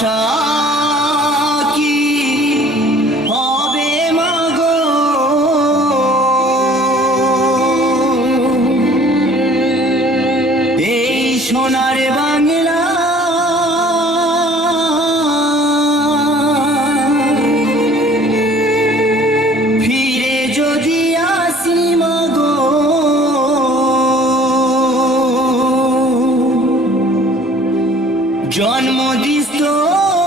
আশা জন্মদিস্ত গর্ভে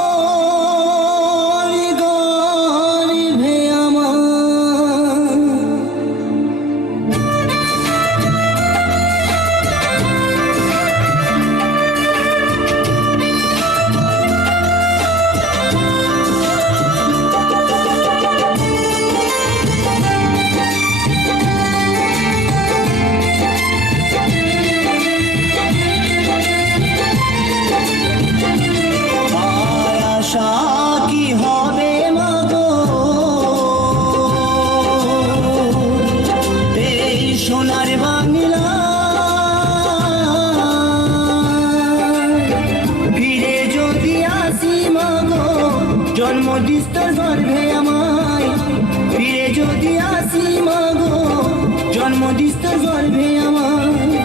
জন্মদিস্তর গর্ভে আমায়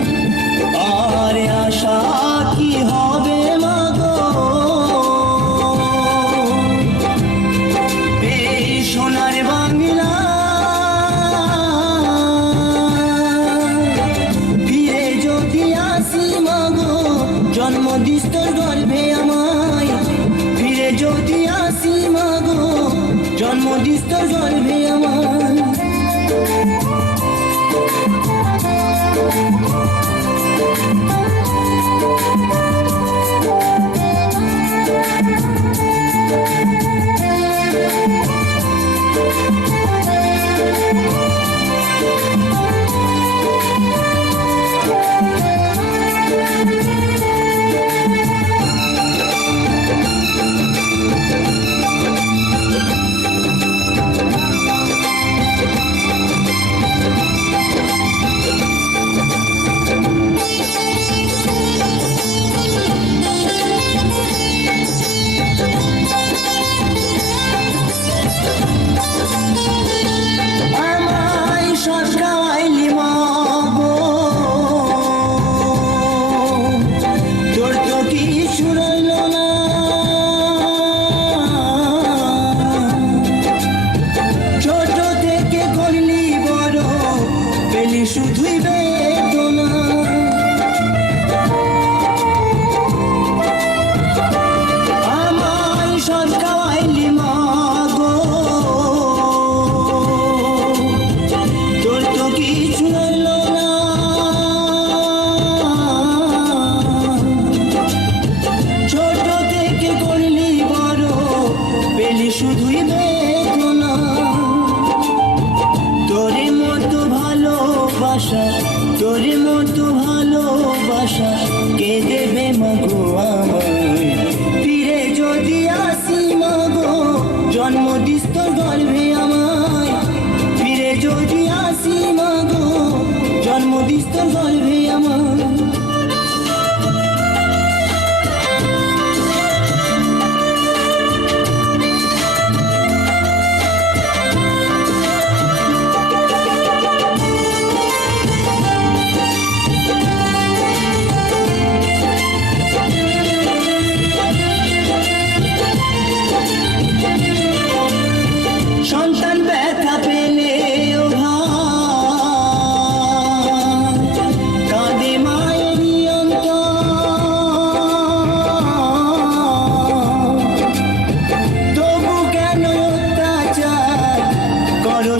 আর আশা কি হবে মাগো? এই ফিরে যদি আসি মাগো জন্মদিস্তর গর্ভে আমায়। ফিরে যদি আসি মাগো জন্মদিস্তর গর্ভে আমায় শুধুই তোরে মতো ভালোবাসা কে দেবে ফিরে যদি আসি মাগো জন্মদিস্ত গর্ভে আমায়। ফিরে যদি আসি মাগো জন্মদিস্ত গর্ভে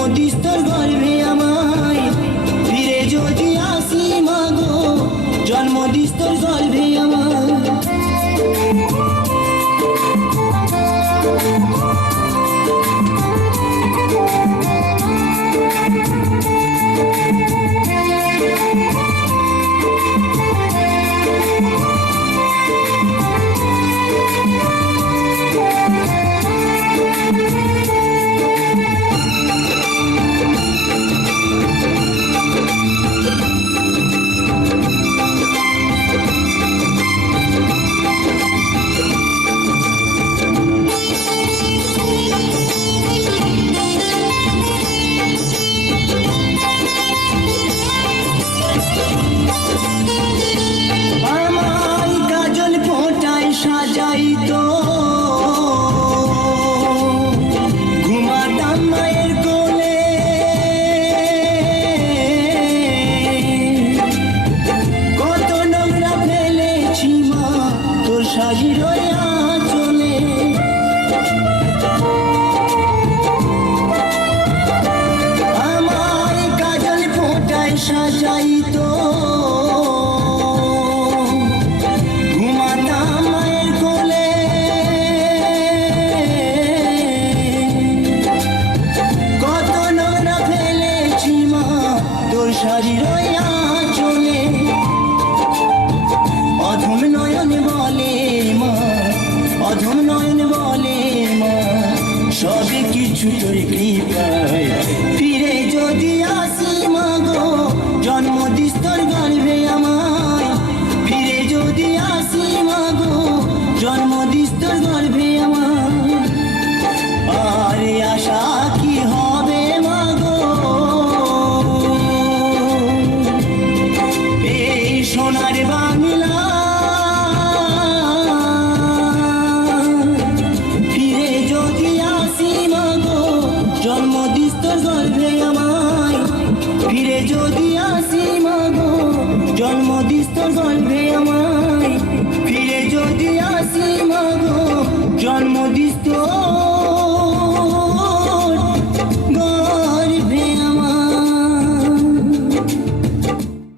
como 可以啊。আমার বাংলা। ফিরে যদি আসি মাগো জন্ম দিস তোর গর্ভে আমায়। ফিরে যদি আসি মাগো জন্ম দিস তোর গর্ভে আমায়। ফিরে যদি আসি মাগো জন্ম দিস তোর